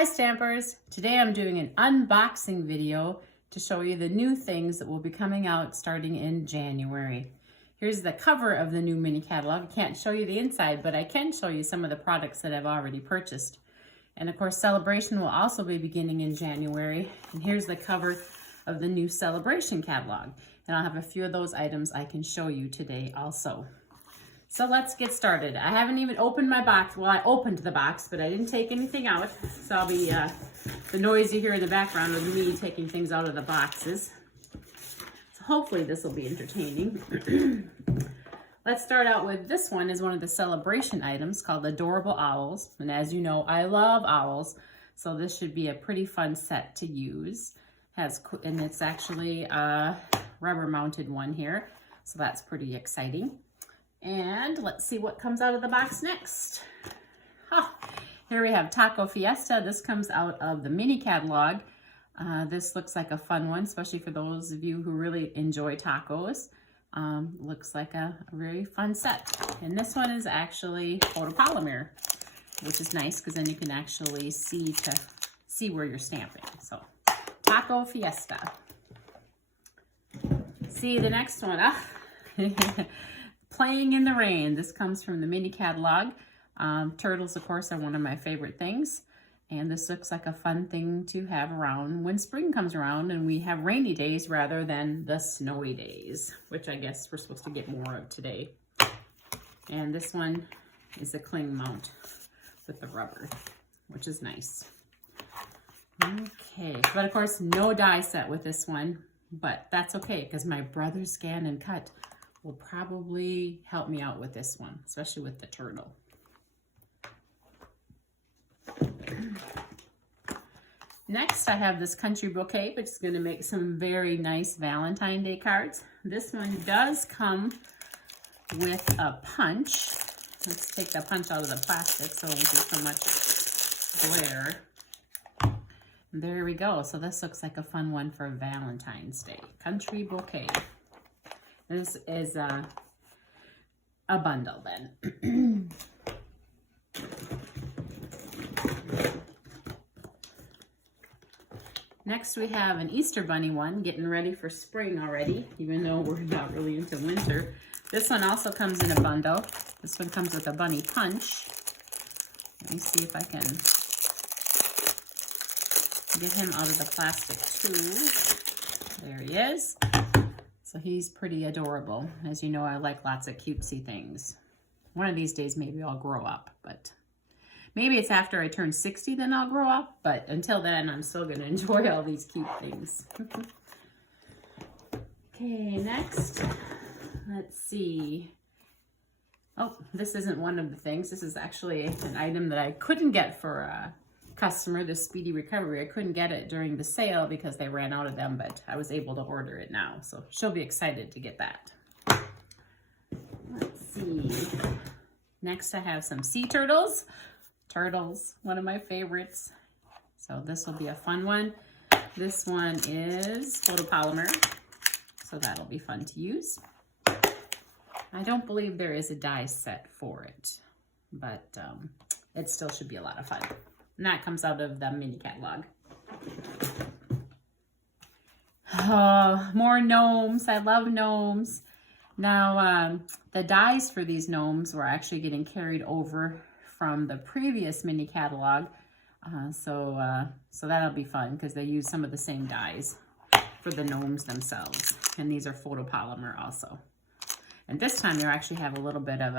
Hi Stampers! Today I'm doing an unboxing video to show you the new things that will be coming out starting in January. Here's the cover of the new mini catalog. I can't show you the inside, but I can show you some of the products that I've already purchased. And of course, Celebration will also be beginning in January. And here's the cover of the new Celebration catalog. And I'll have a few of those items I can show you today also. So let's get started. I haven't even opened my box. Well, I opened the box, but I didn't take anything out. So I'll be, the noise you hear in the background is me taking things out of the boxes. So hopefully this will be entertaining. Let's start out with this one is one of the Celebration items called Adorable Owls. And as you know, I love owls. So this should be a pretty fun set to use. And it's actually a rubber mounted one here. So that's pretty exciting. And let's see what comes out of the box next. Here we have Taco Fiesta. This comes out of the mini catalog. This looks like a fun one, especially for those of you who really enjoy tacos. Looks like a very fun set. And this one is actually photopolymer, which is nice because then you can actually see where you're stamping. So Taco Fiesta. See the next one. Playing in the Rain. This comes from the mini catalog. Turtles, of course, are one of my favorite things. And this looks like a fun thing to have around when spring comes around and we have rainy days rather than the snowy days, which I guess we're supposed to get more of today. And this one is a cling mount with the rubber, which is nice. Okay, but of course, no die set with this one, but that's okay because my brother Scan and Cut will probably help me out with this one, especially with the turtle. Next, I have this country bouquet, which is going to make some very nice Valentine's Day cards. This one does come with a punch. Let's take the punch out of the plastic so it won't be so much glare. There we go. So this looks like a fun one for Valentine's Day. Country bouquet. This is a bundle then. Next we have an Easter Bunny one, getting ready for spring already, even though we're not really into winter. This one also comes in a bundle. This one comes with a bunny punch. Let me see if I can get him out of the plastic too. There he is. So he's pretty adorable. As you know, I like lots of cutesy things. One of these days, maybe I'll grow up, but maybe it's after I turn 60, then I'll grow up. But until then, I'm still gonna enjoy all these cute things. Okay, next, let's see. Oh, this isn't one of the things. This is actually an item that I couldn't get for a customer, the Speedy Recovery. I couldn't get it during the sale because they ran out of them, but I was able to order it now. So she'll be excited to get that. Let's see. Next I have some sea turtles. Turtles, one of my favorites. So this will be a fun one. This one is photopolymer, so that'll be fun to use. I don't believe there is a die set for it, but it still should be a lot of fun. And that comes out of the mini catalog. Oh, more gnomes. I love gnomes. Now, the dies for these gnomes were actually getting carried over from the previous mini catalog. So that'll be fun because they use some of the same dies for the gnomes themselves. And these are photopolymer also. And this time they actually have a little bit of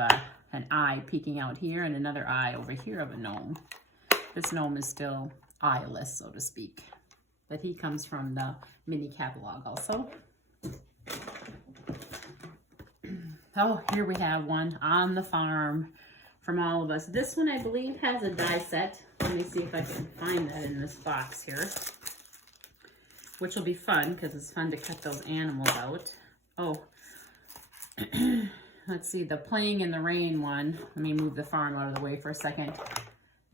an eye peeking out here and another eye over here of a gnome. This gnome is still eyeless, so to speak. But he comes from the mini catalog also. Oh, here we have one on the farm from all of us. This one, I believe, has a die set. Let me see if I can find that in this box here. Which will be fun, because it's fun to cut those animals out. Oh, let's see, the Playing in the Rain one. Let me move the farm out of the way for a second.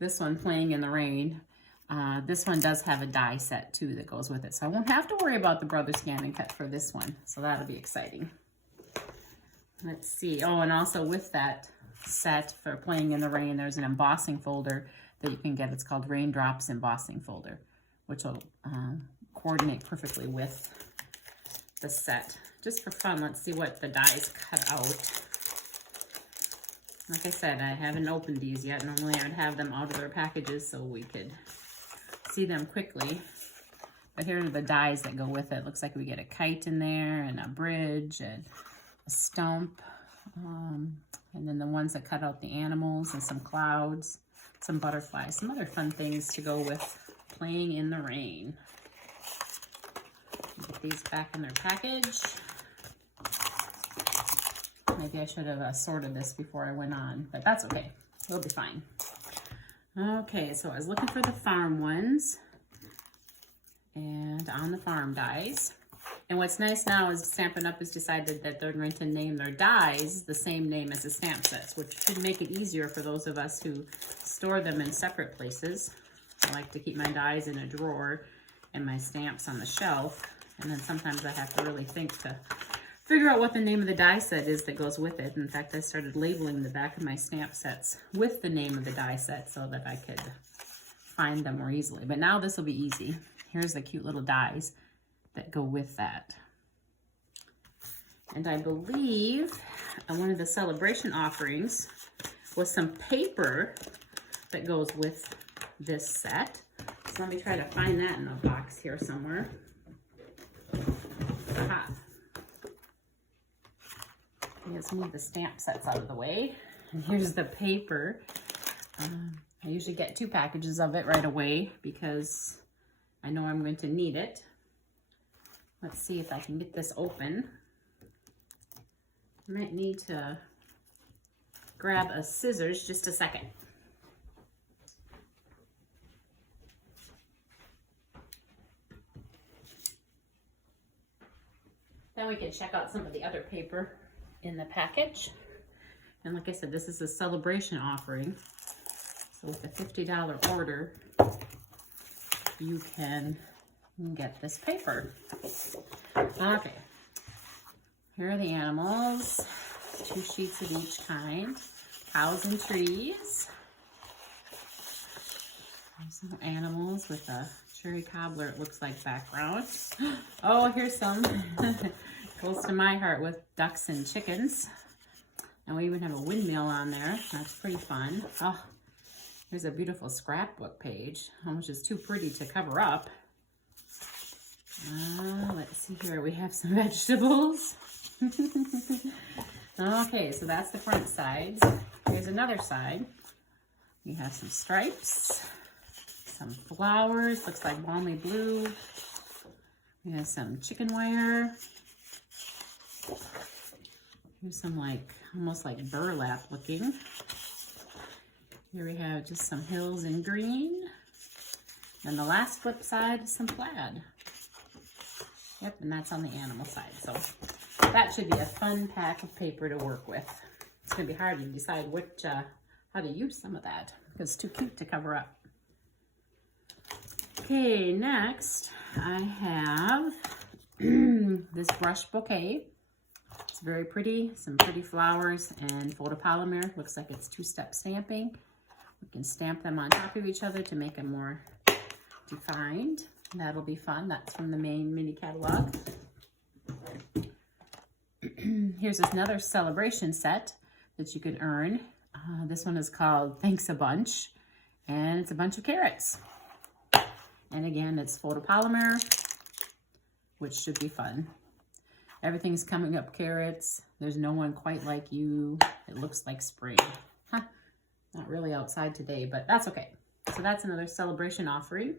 This one, Playing in the Rain. This one does have a die set too that goes with it. So I won't have to worry about the Brother Scan and Cut for this one. So that'll be exciting. Let's see. Oh, and also with that set for Playing in the Rain, there's an embossing folder that you can get. It's called Raindrops Embossing Folder, which will coordinate perfectly with the set. Just for fun, let's see what the dies cut out. Like I said, I haven't opened these yet. Normally I would have them out of their packages so we could see them quickly. But here are the dies that go with it. Looks like we get a kite in there and a bridge and a stump. And then the ones that cut out the animals and some clouds, some butterflies, some other fun things to go with playing in the rain. Get these back in their package. Maybe I should have sorted this before I went on, but that's okay. We'll be fine. Okay, so I was looking for the farm ones and on the farm dies. And what's nice now is Stampin' Up! Has decided that they're going to name their dies the same name as the stamp sets, which should make it easier for those of us who store them in separate places. I like to keep my dies in a drawer and my stamps on the shelf. And then sometimes I have to really think to figure out what the name of the die set is that goes with it. In fact, I started labeling the back of my stamp sets with the name of the die set so that I could find them more easily. But now this will be easy. Here's the cute little dies that go with that. And I believe one of the celebration offerings was some paper that goes with this set. So let me try to find that in the box here somewhere. Aha. Let's move the stamp sets out of the way. And here's the paper. I usually get 2 packages of it right away because I know I'm going to need it. Let's see if I can get this open. I might need to grab a scissors just a second. Then we can check out some of the other paper in the package. And like I said, this is a celebration offering. So with a $50 order, you can get this paper. Okay, here are the animals. 2 sheets of each kind. Cows and trees. Some animals with a cherry cobbler, it looks like, background. Oh, here's some. Close to my heart with ducks and chickens. And we even have a windmill on there. That's pretty fun. Oh, here's a beautiful scrapbook page, which is too pretty to cover up. Let's see here. We have some vegetables. Okay, so that's the front sides. Here's another side. We have some stripes, some flowers, looks like balmy blue. We have some chicken wire. Here's some almost like burlap looking. Here we have just some hills in green. And the last flip side is some plaid. Yep, and that's on the animal side. So that should be a fun pack of paper to work with. It's gonna be hard to decide how to use some of that because it's too cute to cover up. Okay, next I have this brush bouquet. It's very pretty, some pretty flowers and photopolymer. Looks like it's 2-step stamping. We can stamp them on top of each other to make them more defined. That'll be fun. That's from the main mini catalog. Here's another celebration set that you could earn. This one is called Thanks a Bunch, and it's a bunch of carrots. And again, it's photopolymer, which should be fun. Everything's coming up carrots. There's no one quite like you. It looks like spring. Huh. Not really outside today, but that's okay. So that's another celebration offering.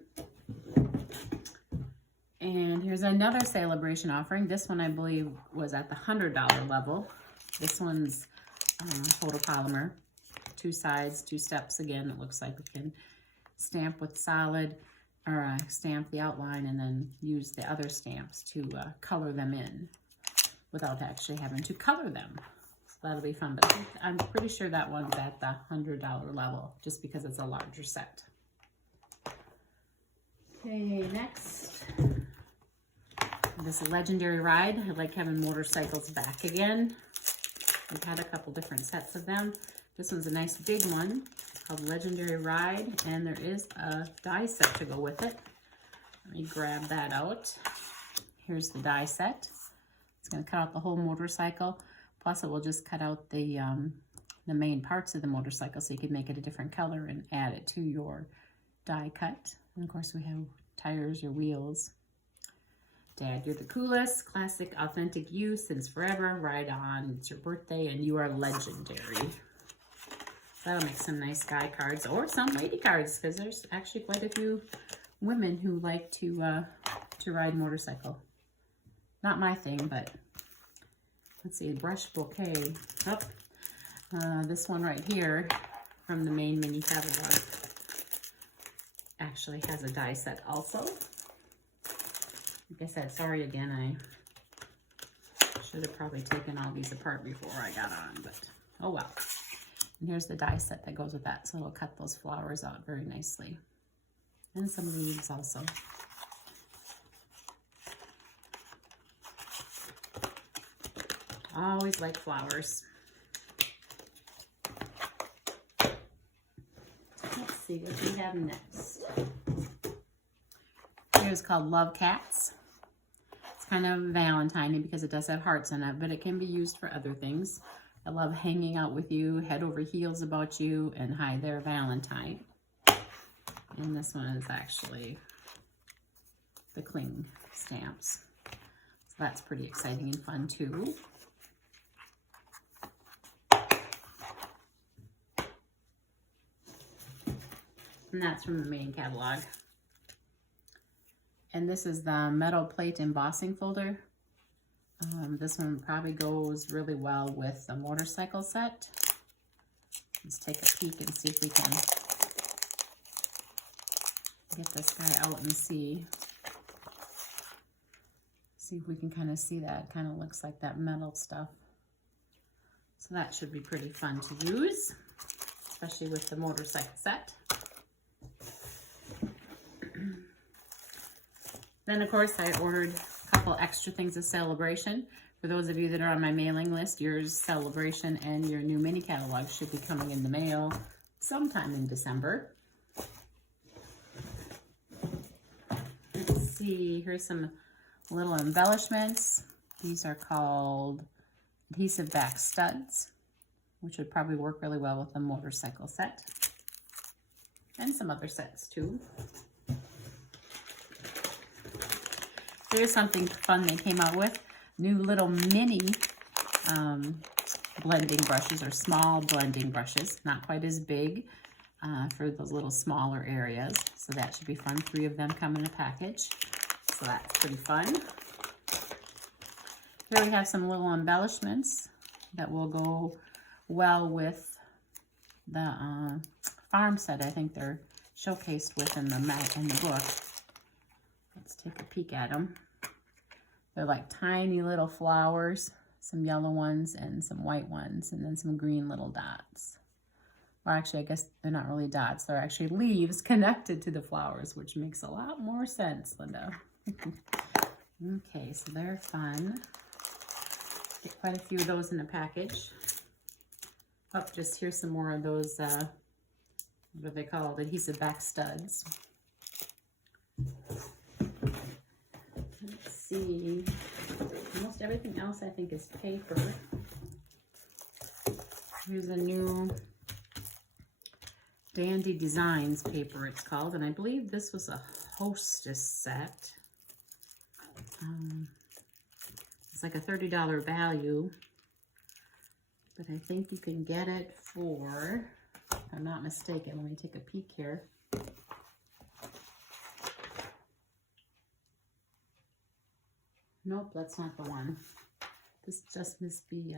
And here's another celebration offering. This one, I believe, was at the $100 level. This one's photopolymer. 2 sides, 2 steps. Again, it looks like we can stamp with solid, or stamp the outline and then use the other stamps to color them in without actually having to color them. So that'll be fun, but I'm pretty sure that one's at the $100 level just because it's a larger set. Okay, next, this legendary ride. I like having motorcycles back again. We've had a couple different sets of them. This one's a nice big one. It's called Legendary Ride, and there is a die set to go with it. Let me grab that out. Here's the die set. It's going to cut out the whole motorcycle. Plus, it will just cut out the main parts of the motorcycle, so you can make it a different color and add it to your die cut. And of course, we have tires or wheels. Dad, you're the coolest. Classic, authentic you since forever. Ride on. It's your birthday, and you are legendary. That'll make some nice guy cards or some lady cards, because there's actually quite a few women who like to ride motorcycle. Not my thing, but let's see, brush bouquet. Oh, this one right here from the main mini catalog actually has a die set also. Like I said, sorry again, I should have probably taken all these apart before I got on, but oh well. And here's the die set that goes with that, so it'll cut those flowers out very nicely. And some leaves also. Always like flowers. Let's see what we have next. Here's called Love Cats. It's kind of Valentine-y because it does have hearts in it, but it can be used for other things. I love hanging out with you, head over heels about you, and hi there, Valentine. And this one is actually the cling stamps. So that's pretty exciting and fun too. And that's from the main catalog. And this is the metal plate embossing folder. This one probably goes really well with the motorcycle set. Let's take a peek and see if we can get this guy out and see if we can kind of see that. It kind of looks like that metal stuff. So that should be pretty fun to use, especially with the motorcycle set. Then, of course, I ordered a couple extra things of Celebration. For those of you that are on my mailing list, your Celebration and your new mini catalog should be coming in the mail sometime in December. Let's see, here's some little embellishments. These are called adhesive back studs, which would probably work really well with the motorcycle set. And some other sets too. Here's something fun they came out with. New little mini blending brushes, or small blending brushes. Not quite as big for those little smaller areas. So that should be fun. 3 of them come in a package. So that's pretty fun. Here we have some little embellishments that will go well with the farm set. I think they're showcased with in the book. Let's take a peek at them. They're like tiny little flowers, some yellow ones and some white ones, and then some green little dots. Or actually, I guess they're not really dots. They're actually leaves connected to the flowers, which makes a lot more sense, Linda. Okay, so they're fun. Get quite a few of those in a package. Oh, just here's some more of those, what are they called? Adhesive back studs. Let's see. Almost everything else I think is paper. Here's a new Dandy Designs paper, it's called, and I believe this was a Hostess set. It's like a $30 value, but I think you can get it for, if I'm not mistaken, let me take a peek here. Nope, that's not the one. This just must be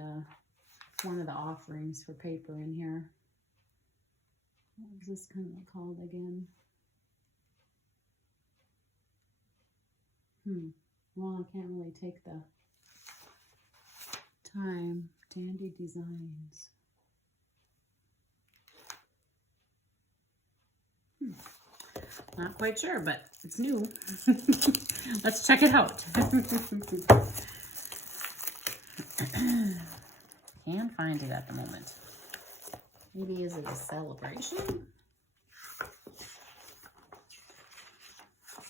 one of the offerings for paper in here. What was this kind of called again? Well, I can't really take the time. Dandy Designs. Not quite sure, but it's new. Let's check it out. Can't find it at the moment. Maybe is it a celebration?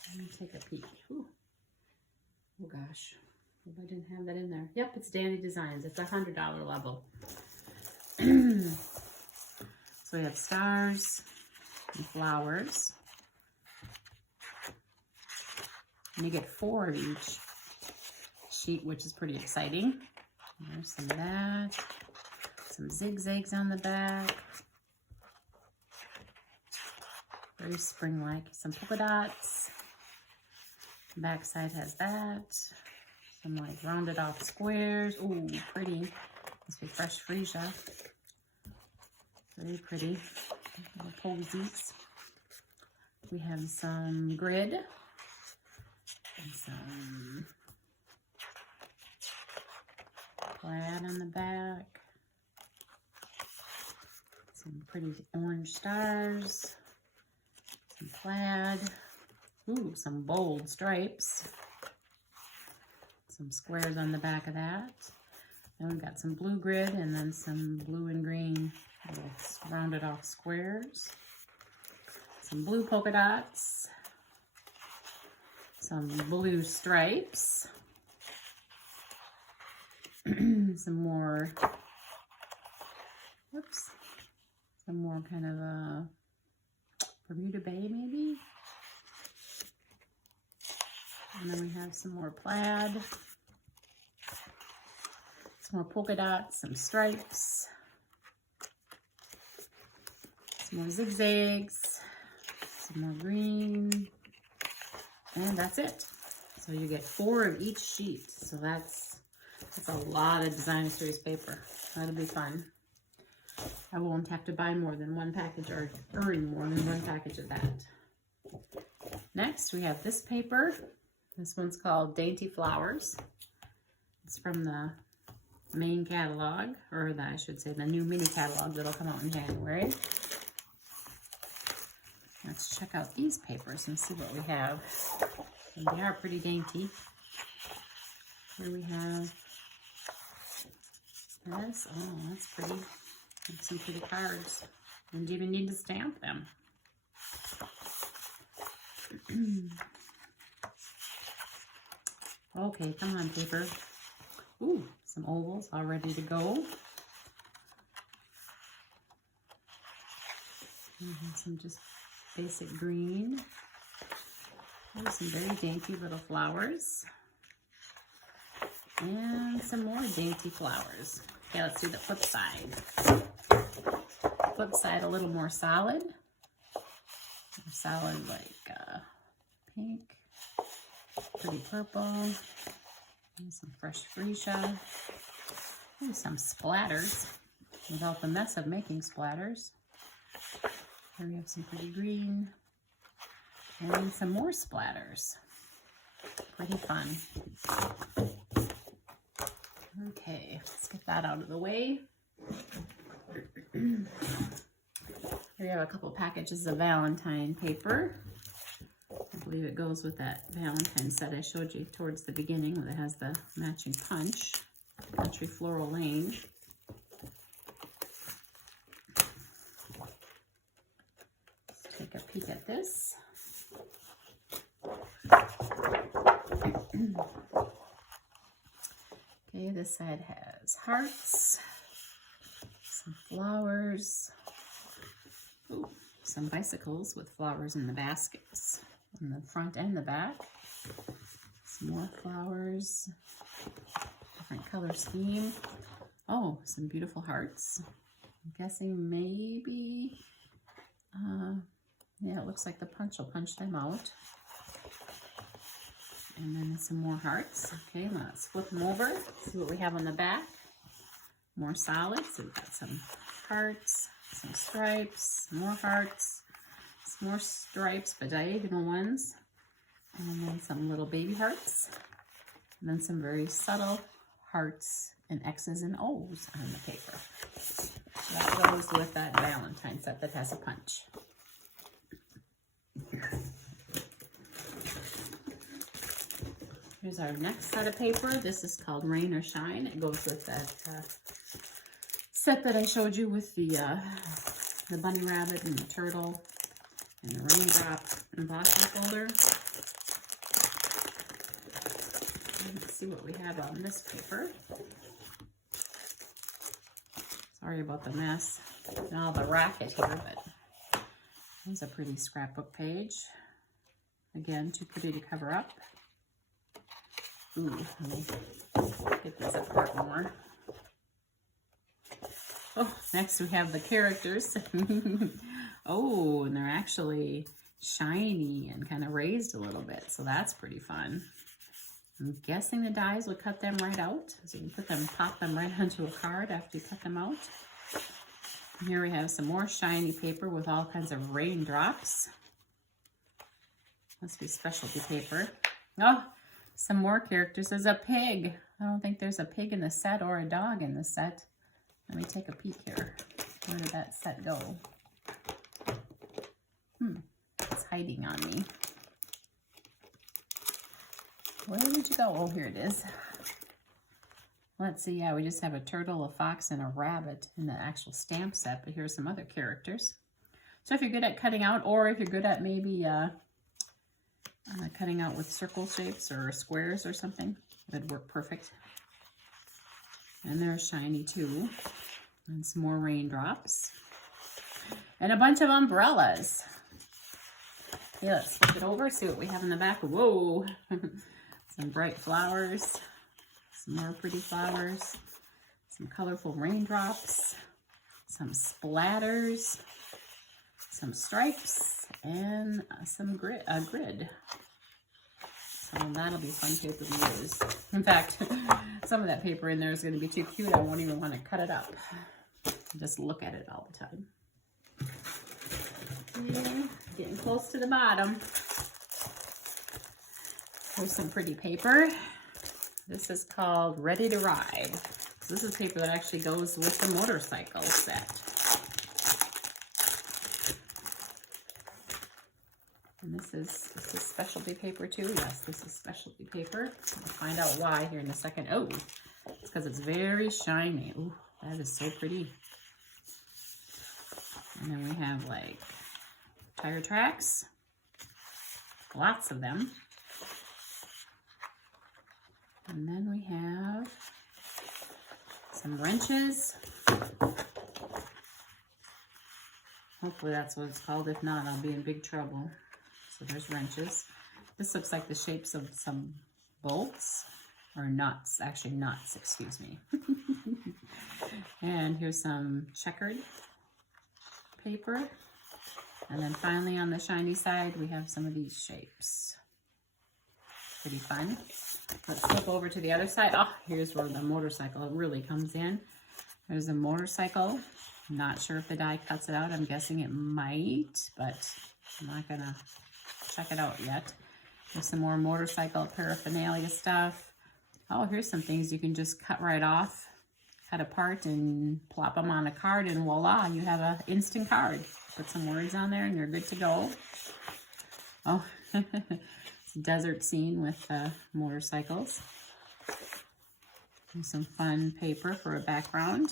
Let me take a peek. Ooh. Oh gosh, hope I didn't have that in there. Yep, it's Dandy Designs. It's $100 level. So we have stars and flowers. And you get 4 of each sheet, which is pretty exciting. There's some of that. Some zigzags on the back. Very spring-like. Some polka dots. The back side has that. Some like rounded off squares. Ooh, pretty. Must be fresh freesia. Very pretty. Little posies. We have some grid. And some plaid on the back. Some pretty orange stars. Some plaid. Ooh, some bold stripes. Some squares on the back of that. Then we've got some blue grid and then some blue and green little rounded off squares. Some blue polka dots. Some blue stripes. Some more, whoops, some more kind of a Bermuda Bay maybe. And then we have some more plaid. Some more polka dots, some stripes. Some more zigzags. Some more green. And that's it. So you get 4 of each sheet. So that's a lot of Designer Series paper. That'll be fun. I won't have to buy more than 1 package or earn more than 1 package of that. Next, we have this paper. This one's called Dainty Flowers. It's from the main catalog, or I should say the new mini catalog that'll come out in January. Let's check out these papers and see what we have. And they are pretty dainty. Here we have this. Oh, that's pretty. That's some pretty cards. Didn't even need to stamp them. Okay, come on, paper. Ooh, some ovals all ready to go. Some just basic green. There's some very dainty little flowers. And some more dainty flowers. Okay, let's do the flip side. Flip side a little more solid. More solid like pink, pretty purple, and some fresh freesia. Ooh, some splatters without the mess of making splatters. Here we have some pretty green and some more splatters. Pretty fun. Okay, let's get that out of the way. Here we have a couple packages of Valentine paper. I believe it goes with that Valentine set I showed you towards the beginning that has the matching punch. Country Floral Lane. Let's take a peek at this. Okay, this side has hearts, some flowers, ooh, some bicycles with flowers in the baskets in the front and the back. Some more flowers, different color scheme. Oh, some beautiful hearts. I'm guessing maybe, yeah, it looks like the punch will punch them out. And then some more hearts. Okay, let's flip them over, see what we have on the back. More solid, so we've got some hearts, some stripes, more hearts, some more stripes, but diagonal ones. And then some little baby hearts. And then some very subtle hearts and X's and O's on the paper. So that goes with that Valentine set that has a punch. Here's our next set of paper. This is called Rain or Shine. It goes with that set that I showed you with the bunny rabbit and the turtle and the raindrop embossing folder. Let's see what we have on this paper. Sorry about the mess and all the racket here, but there's a pretty scrapbook page. Again, too pretty to cover up. Ooh, let me get this apart more. Oh, next we have the characters. Oh, and they're actually shiny and kind of raised a little bit, so that's pretty fun. I'm guessing the dies would cut them right out. So you can pop them right onto a card after you cut them out. And here we have some more shiny paper with all kinds of raindrops. Must be specialty paper. Oh, some more characters. There's a pig. I don't think there's a pig in the set or a dog in the set. Let me take a peek here. Where did that set go? It's hiding on me. Where did you go? Oh, here it is. Let's see. Yeah, we just have a turtle, a fox, and a rabbit in the actual stamp set, but here's some other characters. So if you're good at cutting out, or if you're good at maybe cutting out with circle shapes or squares or something, that'd work perfect. And they're shiny too. And some more raindrops. And a bunch of umbrellas. Yeah, let's flip it over, see what we have in the back. Whoa! Some bright flowers. Some more pretty flowers. Some colorful raindrops. Some splatters. Some stripes. And some grid. So that'll be fun paper to use. In fact, some of that paper in there is going to be too cute. I won't even want to cut it up. Just look at it all the time. Yeah, getting close to the bottom. Here's some pretty paper. This is called Ready to Ride. This is paper that actually goes with the motorcycle set. And this is specialty paper too. Yes, this is specialty paper. We'll find out why here in a second. Oh, it's because it's very shiny. Ooh, that is so pretty. And then we have like tire tracks. Lots of them. And then we have some wrenches. Hopefully that's what it's called. If not, I'll be in big trouble. So there's wrenches. This looks like the shapes of some bolts or nuts. Actually nuts, excuse me. And here's some checkered paper. And then finally on the shiny side, we have some of these shapes. Pretty fun. Let's flip over to the other side. Oh, here's where the motorcycle really comes in. There's a motorcycle. I'm not sure if the die cuts it out. I'm guessing it might, but I'm not gonna check it out yet. There's some more motorcycle paraphernalia stuff. Oh, here's some things you can just cut right off, cut apart, and plop them on a card, and voila, you have an instant card. Put some words on there and you're good to go. Oh, it's a desert scene with motorcycles. And some fun paper for a background.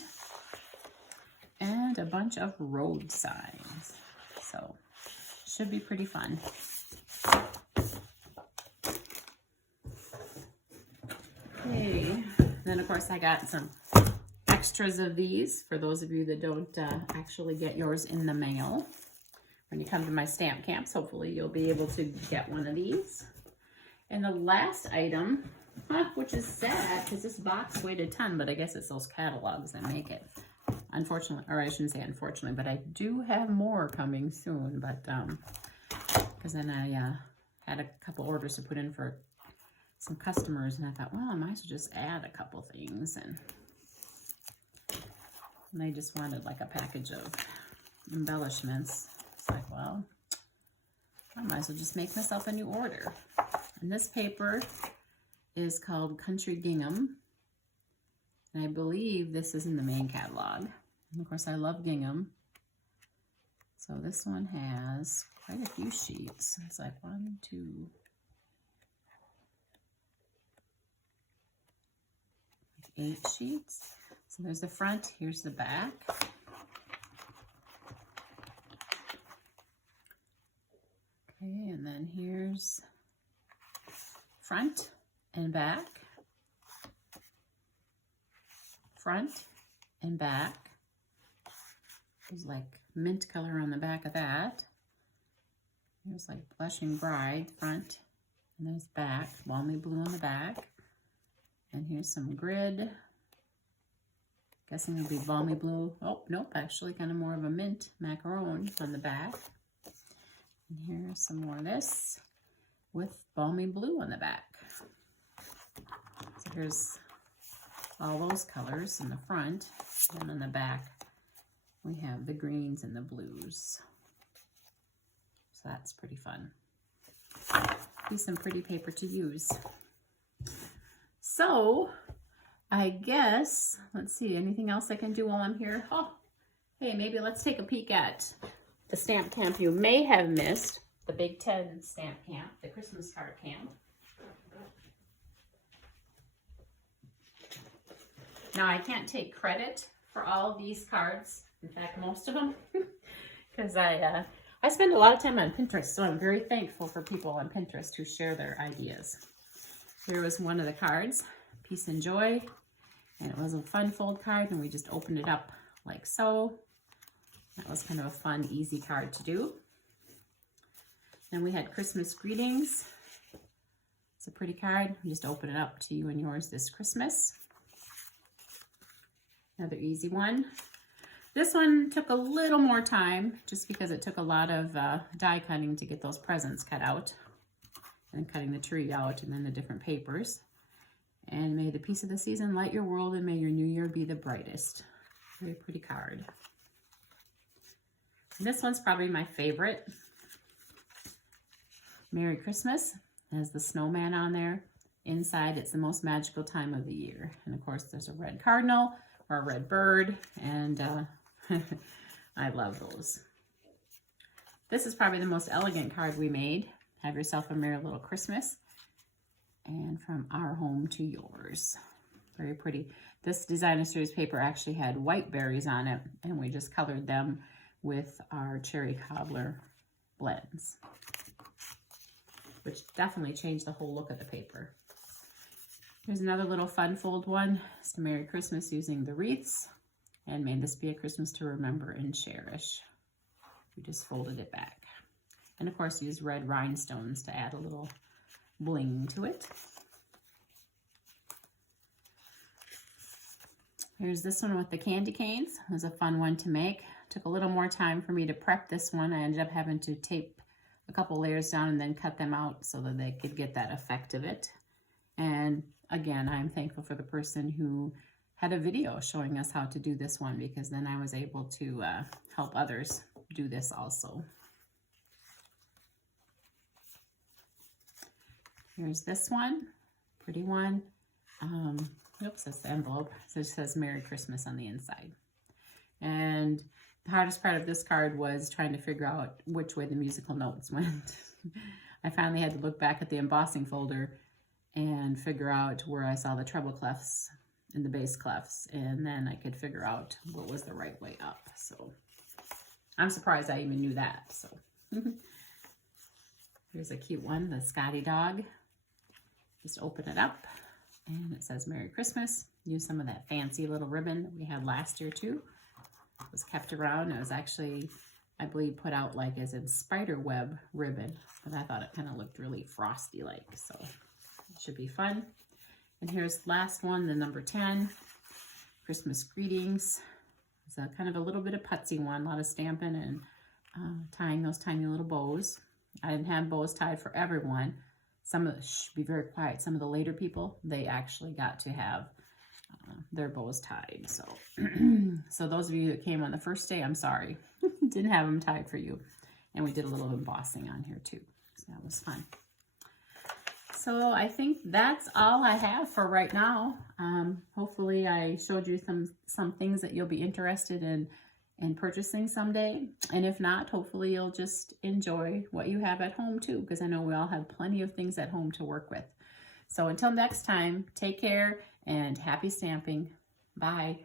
And a bunch of road signs. So, should be pretty fun. Okay, then of course I got some extras of these for those of you that don't actually get yours in the mail. When you come to my stamp camps, hopefully you'll be able to get one of these. And the last item, which is sad because this box weighed a ton, but I guess it's those catalogs that make it. Unfortunately, or I shouldn't say unfortunately, but I do have more coming soon. But because then I had a couple orders to put in for some customers, and I thought, well, I might as well just add a couple things, and they just wanted like a package of embellishments. It's like, well, I might as well just make myself a new order. And this paper is called Country Gingham. And I believe this is in the main catalog. And of course, I love gingham. So this one has quite a few sheets. It's like 1, 2, 8 sheets. So there's the front, here's the back. Okay, and then here's front and back, front and back. There's like mint color on the back of that. There's like Blushing Bride front, and there's back, balmy blue on the back. And here's some grid. Guessing it'll be balmy blue. Oh, nope, actually kind of more of a mint macaron on the back. And here's some more of this with balmy blue on the back. So here's all those colors in the front, and on the back we have the greens and the blues. So that's pretty fun. Be some pretty paper to use. So I guess, let's see, anything else I can do while I'm here? Oh, hey, maybe let's take a peek at the stamp camp you may have missed, the Big Ten stamp camp, the Christmas card camp. Now, I can't take credit for all of these cards, in fact, most of them, because I spend a lot of time on Pinterest, so I'm very thankful for people on Pinterest who share their ideas. Here was one of the cards, Peace and Joy, and it was a fun fold card, and we just opened it up like so. That was kind of a fun, easy card to do. Then we had Christmas Greetings. It's a pretty card. We just open it up to you and yours this Christmas. Another easy one. This one took a little more time just because it took a lot of die cutting to get those presents cut out, and cutting the tree out, and then the different papers. And may the peace of the season light your world, and may your new year be the brightest. Very pretty card. And this one's probably my favorite. Merry Christmas. It has the snowman on there. Inside, it's the most magical time of the year. And of course, there's a red cardinal or a red bird, and I love those. This is probably the most elegant card we made. Have yourself a merry little Christmas. And from our home to yours. Very pretty. This designer series paper actually had white berries on it, and we just colored them with our cherry cobbler blends, which definitely changed the whole look of the paper. Here's another little fun fold one. It's to Merry Christmas using the wreaths, and may this be a Christmas to remember and cherish. We just folded it back. And of course, use red rhinestones to add a little bling to it. Here's this one with the candy canes. It was a fun one to make. Took a little more time for me to prep this one. I ended up having to tape a couple layers down and then cut them out so that they could get that effect of it. And again, I'm thankful for the person who had a video showing us how to do this one, because then I was able to help others do this also. Here's this one, pretty one. Oops, that's the envelope. So it says Merry Christmas on the inside. And the hardest part of this card was trying to figure out which way the musical notes went. I finally had to look back at the embossing folder and figure out where I saw the treble clefs and the bass clefs, and then I could figure out what was the right way up. So I'm surprised I even knew that. So here's a cute one, the Scotty dog. Just open it up, and it says Merry Christmas. Use some of that fancy little ribbon that we had last year too. It was kept around. It was actually, I believe, put out like as in spider web ribbon, but I thought it kind of looked really frosty like, so it should be fun. And here's the last one, the number 10, Christmas Greetings. It's a kind of a little bit of putsy one, a lot of stamping and tying those tiny little bows. I didn't have bows tied for everyone. Some of the, shh, be very quiet. Some of the later people, they actually got to have their bows tied. So, so those of you that came on the first day, I'm sorry, didn't have them tied for you. And we did a little embossing on here too. So that was fun. So I think that's all I have for right now. Hopefully I showed you some things that you'll be interested in purchasing someday. And if not, hopefully you'll just enjoy what you have at home too, because I know we all have plenty of things at home to work with. So until next time, take care and happy stamping. Bye.